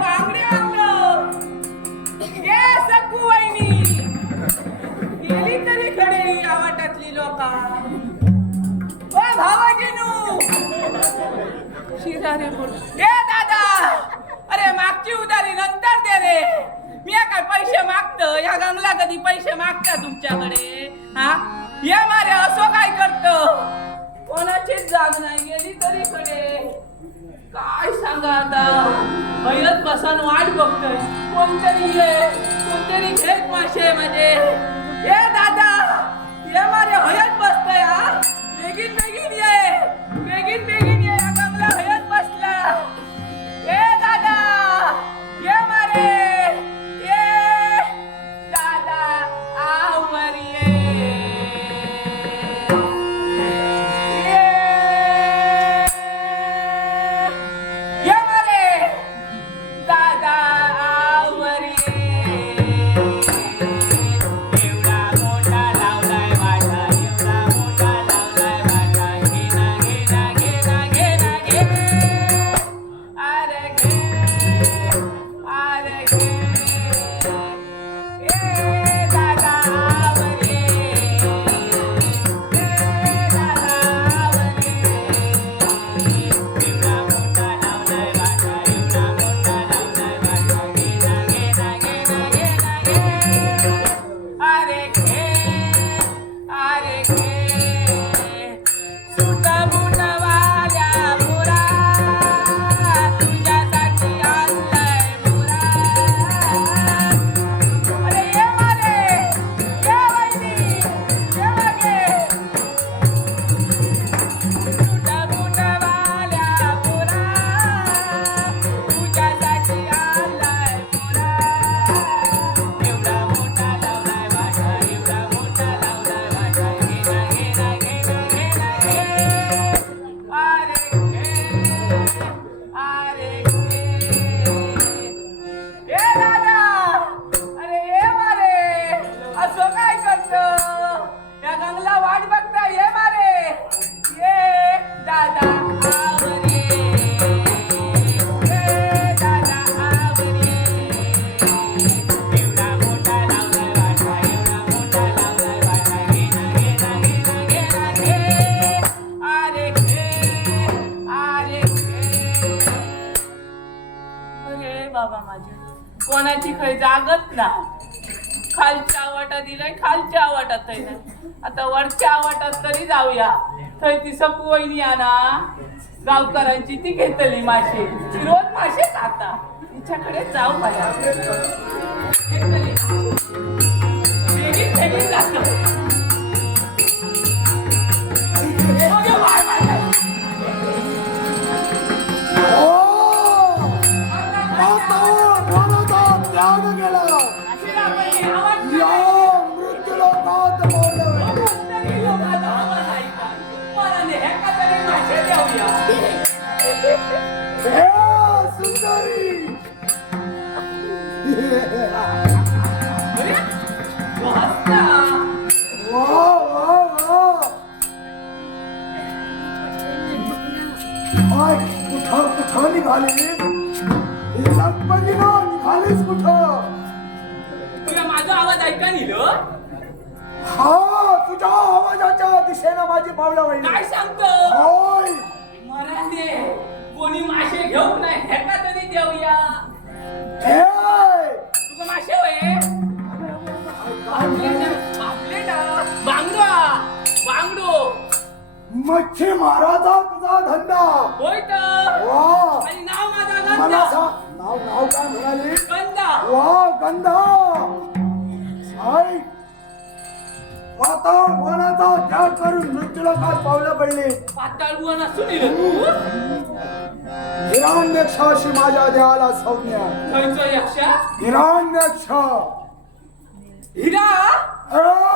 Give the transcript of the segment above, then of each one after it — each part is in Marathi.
बांगडे आणलं. सकू वहिनी. गेली तरी खडे या वाटातली लोका. ओ भावाजीनू. शिरारे बोल. ए दादा. अरे मागची उधारी नंतर दे रे. मी काय पैसे मागत? या गंगला कधी पैसे मागता तुमच्याकडे? हा? ये मारे असो काय करत? कोणाचीच जाग नाही. गेली तरी कडे काय सांगा आता? भयत बसन वाट बघतोय. कोणतरी ये कोणतरी घेत मासे म्हणजे. ये दादा ये मारे हयत ना वाटत तरी जाऊया. थंय ती सपू वहिनी आना गावकरांची ती घेतली माशी. ती रोज माशे खाता तिच्याकडे जाऊ मला घेतली जातो. निघालीस लग्न निघालीस कुठं? तुला माझा आवाज ऐका निलो हा? तुझ्या आवाजाच्या दिशेनं माझी पावलं काय वळली सांगतो? होय. मराठे कोणी मासे घेऊ नाही हेका तरी देऊया? हे. तुका मासे होय? पापलेटा बांगडा बांगडो. मच्छी माराचा तुझा धंदा. वा. आणि नाव माझा मला गंधा सांग नाव नाव काय म्हणाली? गंधा. वा गंधा. आई. वातावरणाचा त्याग करून मृत्यूलोकात पावलं पडली? पाताळ बुवा नसून इलं तू हिरण्यक्षाशी माझ्या देहाला सौम्य यक्षा हिरण्यक्ष हिरा? ऐ!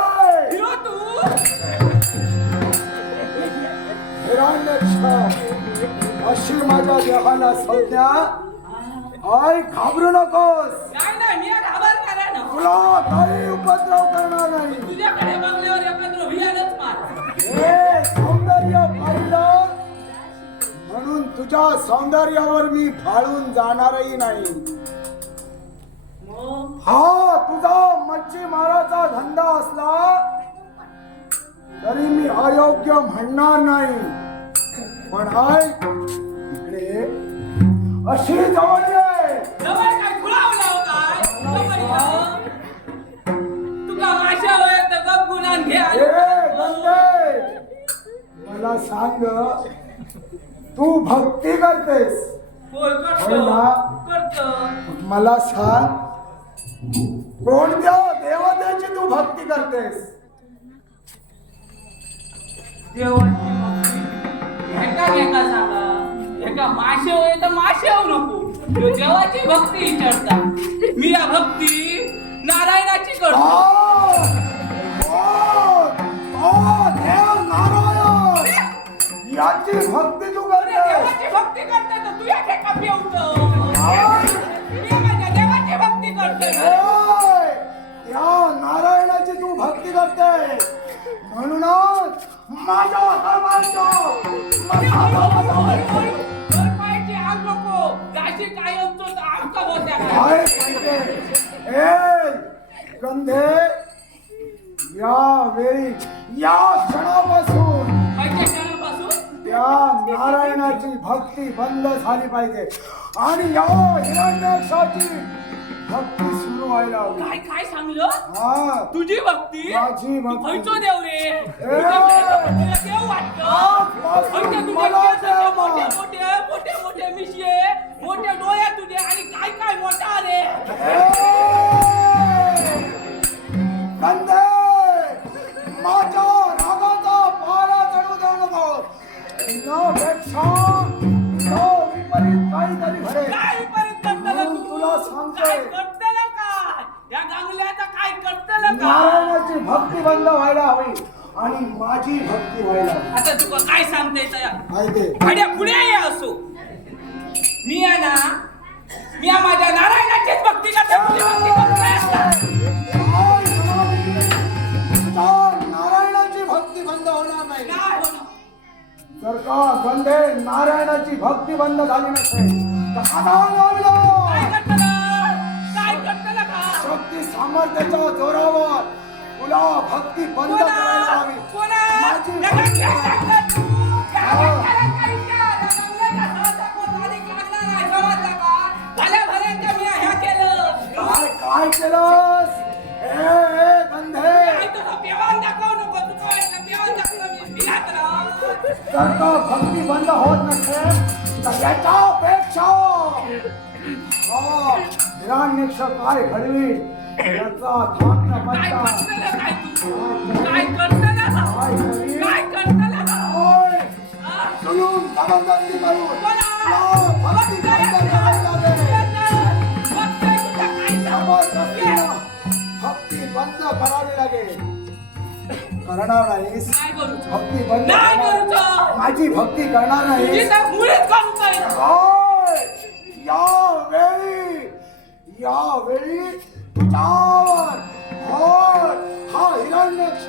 अशी माझ्या देहाला संज्ञा. आय घाबरू नकोस. नाही नाही मी घाबरणार आहे ना. तुला काही उपद्रव करणार नाही. तुझ्याकडे बंगल्यावर एकत्र भियानच मार. हे सौंदर्य पाहिलं. म्हणून तुझ्या सौंदर्यावर मी फाळून जाणारही नाही. हा तुझा मच्छीमाराचा धंदा असला तरी मी अयोग्य म्हणणार नाही. पण हाय इकडे अशी जवळ आहे जवळ काय खुळावला होता जवळ ये. तुका माशा होय तर गप गुणान घे ए, गंगे! मला सांग तू भक्ती करतेस. मला सांग कोणत्या देवतेची तू भक्ती करतेस? देवाची एका एका सांगा. एका माशे होय तर माशे होऊ नको. ह्यो देवाची भक्ती विचारता मी या भक्ती नारायणाची करतो. याची भक्ती तू अरे करतेस. देवाची भक्ती करते तर तू या ठेका पिवतो मी माझ्या देवाची भक्ती करते. ए, त्या नारायणाची तू भक्ती करते म्हणूनच नको होत्या. काय काय पाहिजे? ए गंधे! या वेळी या क्षणापासून? त्या नारायणाची भक्ती बंद झाली पाहिजे. आणि या हिरण्याक्षाची भक्ती सुरू व्हायला हवी. काय काय सांगलं? हा. तुझी भक्ती? माझी भक्ती. खयचो देव रे. देव वाटतं. आजपासून खयच्या तुझे मला केस असे देव. मोठे मान. मोठे ये असो मी आहे ना मी माझ्या नारायणाचीच भक्ती करते भक्ती करतोय असता. नारायणाची भक्ती बंद होणार नाही काय होणार? जर का बंदे नारायणाची भक्ती बंद झाली नसेल तर आता काय लावलं. काय का शक्ती सामर्थ्याच्या जोरावर तुला भक्ती बंद करायला हवी कोणा माझी कोणा भक्ती काय आहे. सांगत काय जबरदस्तीनं भक्ती बंद करावी लागेल. करणार नाहीस. नाही. भक्ती बंद नाही. माझी भक्ती करणार नाहीस. तर यावेळी तुझ्यावर होय हा हिरण्यक्ष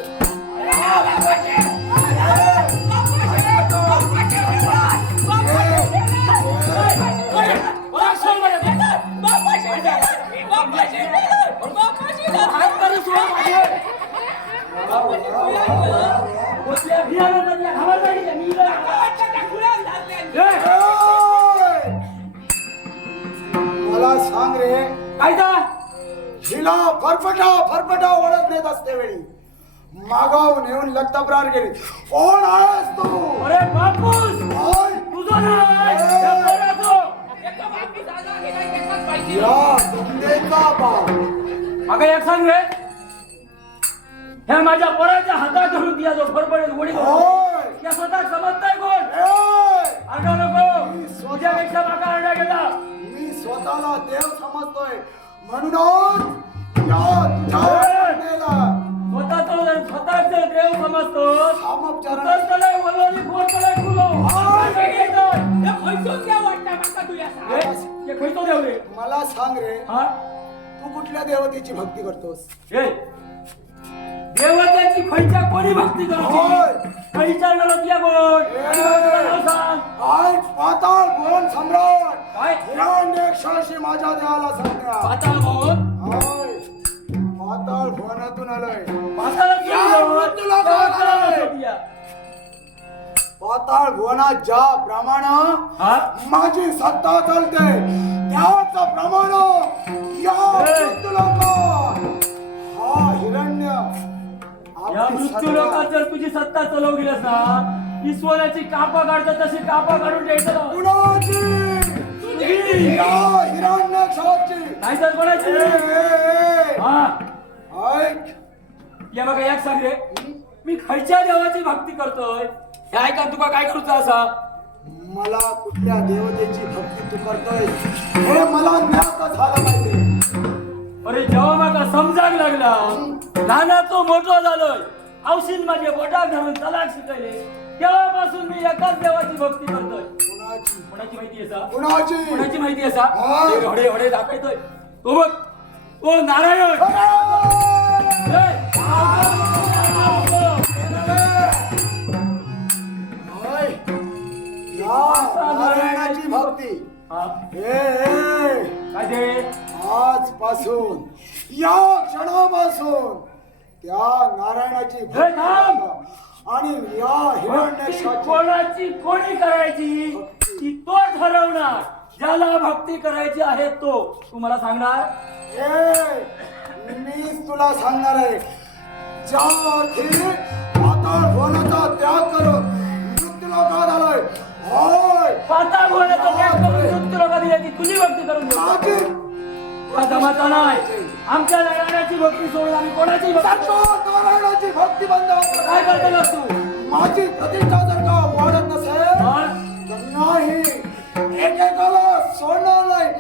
मागावून येऊन लत्तब्रार गेली कोण आहेस तू? अरे बापूस! होय. तुझं हे पोराचं. या गुंडेचा बाप. अगं एक सांग रे. ह्या माझ्या पोराच्या हातात धरून दिया जो फरफडीत उडी. होय. या स्वतः समजताय कोण? ए, अर्धा नको. तुझ्यापेक्षा माका अर्धा घेता. मी स्वतःला देव समजतोय. म्हणून या रे मला सांग रे. हा? तू कुठल्या देवतेची भक्ती करतोस? देवताची खयच्या कोणी भक्ती. करते खयच्या गलत या बोल. तुला आज पाताळ भुवन सम्राट. काय? हिरण्यक्षाशी माझ्या देहाला सांगण्या पाताळ भवन. पाताळ भुवनातून आलोय. पाताळात या गेलो. पाताळ भुवनात ज्या प्रमाण माझी सत्ता चालते त्याच प्रमाण या हा! हिरण्य मृत्यू लोकात जर तुझी सत्ता चालव गेलीस ना ईश्वराची कापा काढतात तशी कापा काढून द्यायचं ना. कुणाची? नाही तर. हा. ऐक. या बघा एक सांग रे खयच्या देवाची भक्ती करतोय. हे ऐका तुका काय करूचं असा? मला कुठल्या देवतेची भक्ती तू करतोय? हे मला ज्ञात झालं पाहिजे. अरे जेव्हा माका समजाक लागला लहानाचो मोठो झालोय. औषध माझे बोटाक धरून तलाक शिकले तेव्हापासून मी एकाच देवाची भक्ती करतोय. कुणाची? कोणाची माहिती असा कुणाची? कोणाची माहिती असा हा. ते हडे हडे दाखवतोय. तो बघ ओ नारायण! ए, नारायणाची भक्ती. हा, आजपासून या क्षणापासून त्या नारायणाची हे. भक्ती आणि या कोणाची कोणी करायची? ती तो ठरवणार. ज्याला भक्ती करायची आहे तो. तू मला सांगणार मीच तुला सांगणार आहे. ज्या पाताळ भुवनाचा त्याग करून मृत्यूलोकात आलोय. होय पाता बोलायचा त्याग करून मृत्यू लोका दिल्याची तुझी भक्ती करून हा जमाचा नाही. आमच्या नारायणाची भक्ती सोडून आम्ही कोणाची नारायणाची भक्ती बंद काय नाही. करतोस तू? माझी प्रतिष्ठा जर का वाढत नसेल? तर नाही. एकेकाला सोडणार नाही.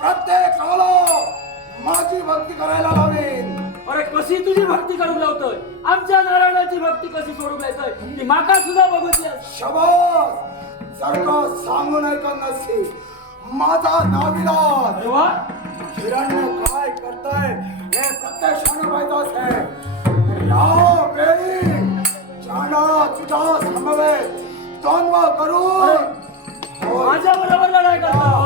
प्रत्येकाला माझी भक्ती करायला लावेन अरे कशी तुझी भक्ती करून लावतोय? आमच्या नारायणाची भक्ती कशी सोडून लायतोय ती माका सुद्धा बघूची शबास. जर का सांगून ऐकत नसती? माझा नाविलाज अरे वा. हिरण्य काय करताय? हे प्रत्यक्षाने माहीत असते या वेळी ज्याला तुझ्या समवेत. द्वंद्व करून. माझ्या बरोबर लढाई करतो?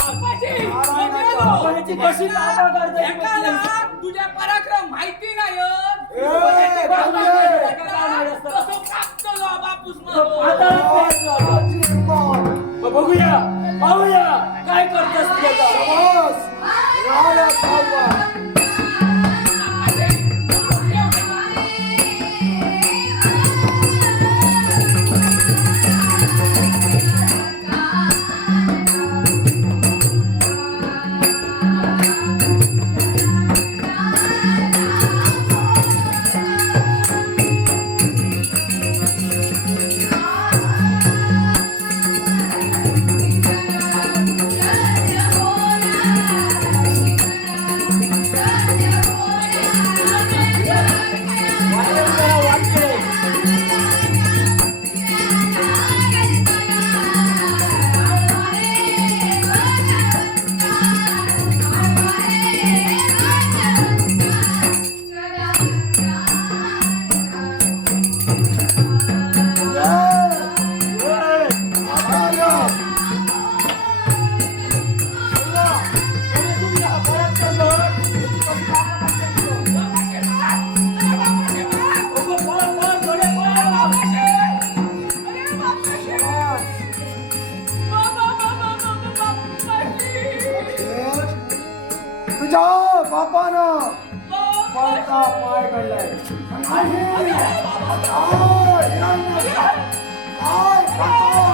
तुझ्या पराक्रम माहिती नाही मारून. पाताळात बघूया पाहूया काय करतस तू 아, 이런 거. 아,